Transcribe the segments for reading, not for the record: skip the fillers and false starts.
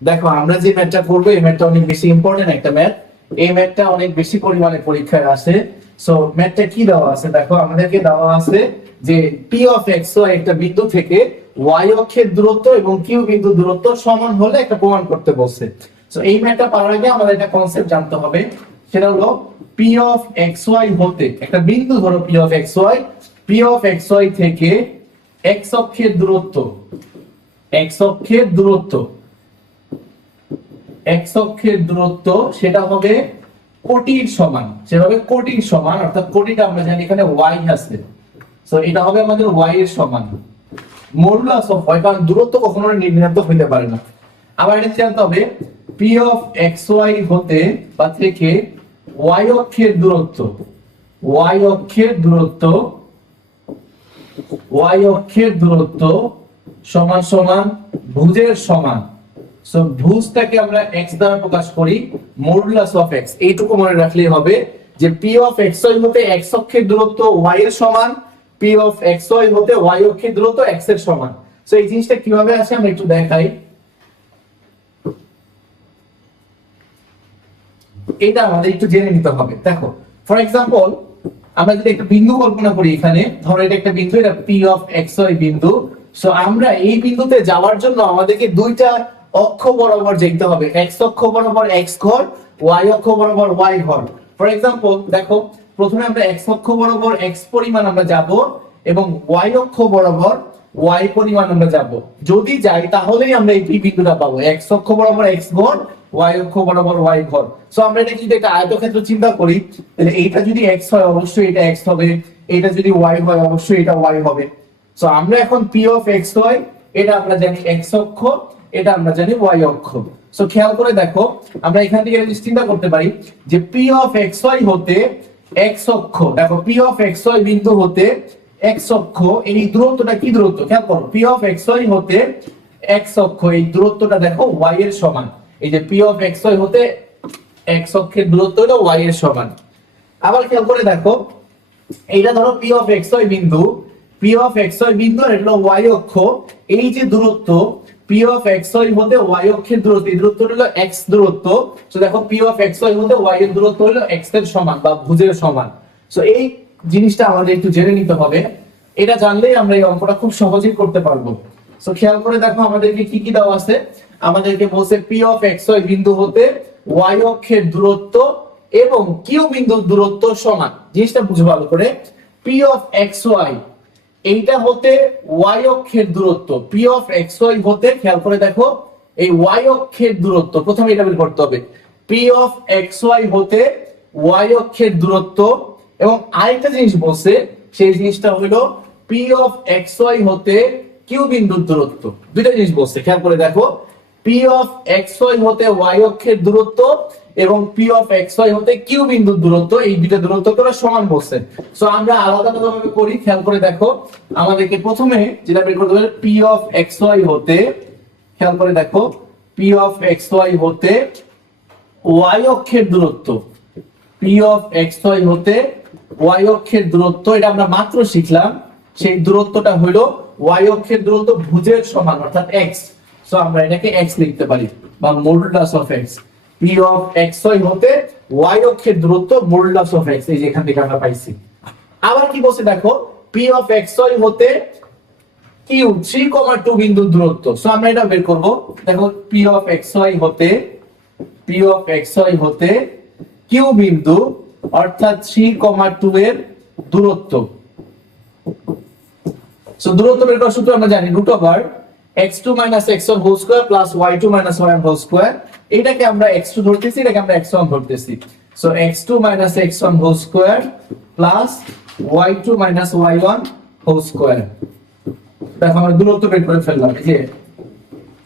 দেখো আমরা যে ম্যাথটা করবো এই ম্যাথটা অনেক বেশি ইম্পর্টেন্ট একটা ম্যাথ। এই ম্যাথটা অনেক বেশি পরিমাণে পরীক্ষায় আসে। সো ম্যাথটা কি দেওয়া আছে দেখো, আমাদেরকে দেওয়া আছে যে পি অফ এক্স ওয়াই একটা বিন্দু থেকে ওয়াই অক্ষের দূরত্ব এবং কিউ বিন্দুর দূরত্ব সমান হলে একটা প্রমাণ করতে বলছে। সো এই ম্যাথটা পারার আগে আমাদের একটা কনসেপ্ট জানতে হবে, সেটা হলো পি অফ এক্স ওয়াই হতে একটা বিন্দু ধরো P of X Y, P of X Y থেকে এক্স অক্ষের দূরত্ব, এক্স অক্ষের দূরত্ব, এক্স অক্ষের দূরত্ব সেটা হবে কোটির সমান, সেটা হবে কোটির সমান, অর্থাৎ কোটিটা আমরা জানি এখানে ওয়াই আছে। সো এটা হবে আমাদের ওয়াই এর সমান মডুলাস অফ ওয়াই, কারণ দূরত্ব কখনো নির্ণীত হতে পারে না। আবার এটা জানতে হবে পি অফ এক্স ওয়াই হতে বা থেকে ওয়াই অক্ষের দূরত্ব, ওয়াই অক্ষের দূরত্ব, ওয়াই অক্ষের দূরত্ব সমান সমান ভুজের সমান। সো ভুজটাকে আমরা x দ্বারা প্রকাশ করি মডুলাস অফ x। এইটুকু মনে রাখলেই হবে যে p অফ xy হতে x অক্ষের দূরত্ব y এর সমান, p অফ xy হতে y অক্ষের দূরত্ব x এর সমান। সো এই জিনিসটা কিভাবে আসে আমরা একটু দেখাই। এটা আমাদের একটু জেনে নিতে হবে। দেখো ফর এক্সাম্পল আমরা যদি একটা বিন্দু কল্পনা করি, এখানে ধরো এটা একটা বিন্দু, এটা p অফ xy বিন্দু। সো আমরা এই বিন্দুতে যাওয়ার জন্য আমাদেরকে দুইটা অক্ষ বরাবর যেতে হবে, x অক্ষ বরাবর x ঘর, y অক্ষ বরাবর y ঘর। ফর এক্সাম্পল দেখো প্রথমে আমরা x অক্ষ বরাবর x পরিমাণ আমরা যাব এবং y অক্ষ বরাবর y পরিমাণ আমরা যাব। যদি যাই তাহলেই আমরা এই বিন্দুটা পাবো, x অক্ষ বরাবর x ঘর, y অক্ষ বরাবর y ঘর। সো আমরা এটা যদি একটা আয়তক্ষেত্র চিন্তা করি, তাহলে এইটা যদি x হয় অবশ্যই এটা x হবে, এটা যদি y হয় অবশ্যই এটা y হবে। সো আমরা এখন p অফ xy এটা আমরা জানি x অক্ষ, এটা আমরা জানি y অক্ষ। সো খেয়াল করে দেখো আমরা এখান থেকে চিন্তা করতে পারি যে p অফ xy হতে x অক্ষ, দেখো p অফ xy বিন্দু হতে x অক্ষ, এই দূরত্বটা কি দূরত্ব খেয়াল করো, p অফ xy হতে x অক্ষ এই দূরত্বটা দেখো y এর সমান। এই যে p অফ xy হতে x অক্ষের দূরত্ব হলো y এর সমান। আবার খেয়াল করে দেখো এইটা ধরো p অফ xy বিন্দু, p অফ xy বিন্দু আর এটা হলো y অক্ষ, এই যে দূরত্ব p অফ xy হতে y অক্ষের দূরত্ব, এই দূরত্বটা হলো x দূরত্ব। সো দেখো p অফ xy হতে y এর দূরত্ব হলো x এর সমান বা ভুজের সমান। সো এই জিনিসটা আমাদের একটু জেনে নিতে হবে, এটা জানলেই আমরা এই অঙ্কটা খুব সহজেই করতে পারবো। সো খেয়াল করে দেখো আমাদেরকে কি কি দেওয়া আছে, আমাদেরকে বলছে p অফ xy বিন্দু হতে y অক্ষের দূরত্ব এবং q বিন্দুর দূরত্ব সমান। জিনিসটা বুঝো ভালো করে, p অফ xy এইটা হতে y অক্ষের দূরত্ব, p অফ xy হতে খেয়াল করে দেখো এই y অক্ষের দূরত্ব প্রথমে এটা বের করতে হবে, p অফ xy হতে y অক্ষের দূরত্ব। এবং আরেকটা জিনিস বলছে, সেই জিনিসটা হলো p অফ xy হতে q বিন্দুর দূরত্ব। দুইটা জিনিস বলছে খেয়াল করে দেখো, p অফ xy হতে y অক্ষের দূরত্ব এবং p অফ xy হতে q বিন্দুর দূরত্ব, এই দুইটা দূরত্ব তোরা সমান বলছে। সো আমরা আলাদা আলাদা ভাবে করি, খেয়াল করে দেখো আমাদেরকে প্রথমে যেটা বের করতে হবে p অফ xy হতে, খেয়াল করে দেখো p অফ xy হতে y অক্ষের দূরত্ব, p অফ xy হতে y অক্ষের দূরত্ব, এটা আমরা মাত্র শিখলাম, সেই দূরত্বটা হলো y অক্ষের দূরত্ব ভুজের সমান অর্থাৎ x। সো আমরা এটাকে x লিখতে পারি বা modulus of x, p of xy হতে y অক্ষের দূরত্ব মডুলাস অফ x, এই যে এখান থেকে আমরা পাইছি। আবার কি বলছে দেখো p অফ xy হতে q 3,2 বিন্দুর দূরত্ব। সো আমরা এটা বের করব, দেখো p অফ xy হতে, p অফ xy হতে q বিন্দু অর্থাৎ 3,2 এর দূরত্ব। সো দূরত্ব বের করার সূত্র আমরা জানি root over x2 - x1 whole square plus y2 - y1 whole square. এটাকে আমরা x2 ধরতেছি, এটাকে আমরা x1 ধরতেছি। So x2 - x1 whole square plus y2 - y1 whole square. দেখো আমরা দূরত্ব বের করে ফেললাম, এই যে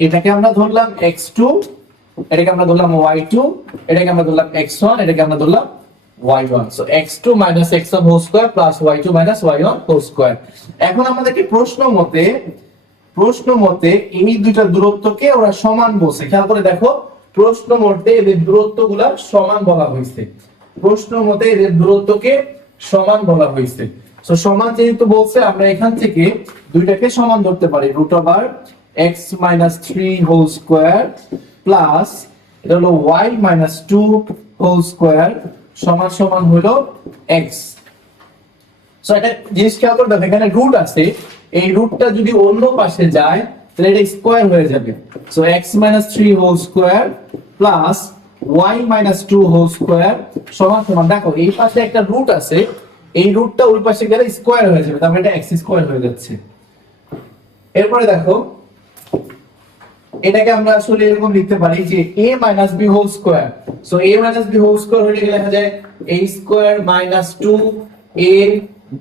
এটাকে আমরা ধরলাম x2, এটাকে আমরা ধরলাম y2, এটাকে আমরা ধরলাম x1, এটাকে আমরা ধরলাম y1। So x2 - x1 whole square plus y2 - y1 whole square. এখন আমাদেরকে প্রশ্ন মতে এই দুইটা দূরত্বকে ওরা সমান বলছে। খেয়াল করে দেখো প্রশ্ন মতে এদের দূরত্বগুলো সমান বলা হয়েছে, প্রশ্ন মতে এদের দূরত্বকে সমান বলা হয়েছে। সো সমান যেহেতু বলছে আমরা এখান থেকে দুইটাকে সমান ধরতে পারি, root over x - 3 whole square plus এটা হলো y মাইনাস 2 হোল স্কয়ার সমান সমান হলো x। সো এটা জিনিস খেয়াল করে দেখো, এখানে রুট আছে, এই রুটটা যদি অন্য পাশে যায় তাহলে এটা স্কয়ার হয়ে যাবে। So x minus 3 whole square plus y minus 2 whole square সমান সমান, দেখো এই পাশে একটা রুট আছে, এই রুটটা ওই পাশে গেলে স্কয়ার হয়ে যাবে, তার মানে এটা x স্কয়ার হয়ে যাচ্ছে। এরপরে দেখো এটাকে আমরা আসলে এরকম লিখতে পারি যে a minus b whole square. So a minus b whole square হলে লেখা যায় a square minus 2 a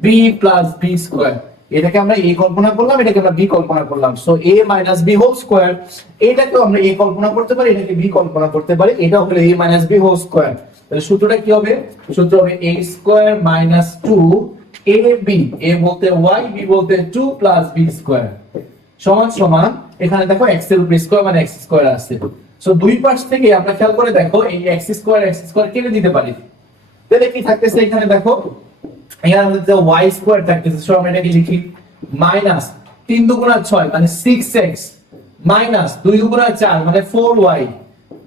b plus b square. এটাকে আমরা a কল্পনা করলাম, এটাকে আমরা b কল্পনা করলাম। So a minus b whole square, এটাকে আমরা a কল্পনা করতে পারি, এটাকে b কল্পনা করতে পারি, এটা হলো a minus b whole square. তাহলে সূত্রটা কি হবে? সূত্র হবে a square minus 2 ab, a বলতে y, b বলতে 2 প্লাস b স্কয়ার সমান সমান, এখানে দেখো x এর উপর স্কয়ার মানে x স্কয়ার আছে। সো দুই পাশ থেকে আমরা খেয়াল করে দেখো এই x স্কয়ার কেটে দিতে পারি, তাহলে কি থাকতেছে এখানে দেখো, এখানে আমাদের যে y স্কয়ার থাকতেছে, সো আমরা এটাকে লিখি মাইনাস 3 দুগুণা 6 মানে 6x মাইনাস 2 দুগুণা 4 মানে 4y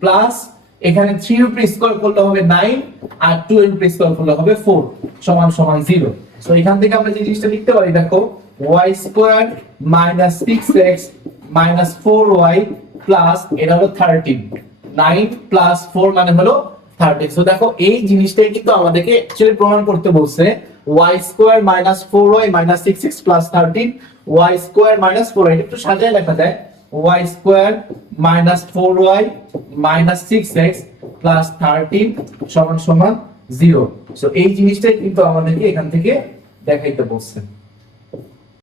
প্লাস এখানে 3 এর উপর স্কয়ার করলে হবে 9 আর 2 এর উপর স্কয়ার করলে হবে 4 সমান সমান 0। সো এখান থেকে আমরা যে জিনিসটা লিখতে পারি দেখো y square minus 6x minus 4y plus এটা হলো 13, 9 প্লাস 4 মানে হলো 30। সো দেখো এই জিনিসটাই কিন্তু আমাদেরকে অ্যাকচুয়ালি প্রমাণ করতে বলছে, y square minus 4y minus 6x plus 13, y square minus 4y, একটু সাজায় লেখা যায় y square minus 4y minus 6x plus 13 সমান সমান 0। সো এই জিনিসটাই কিন্তু আমাদেরকে এখান থেকে দেখাইতে বলছে।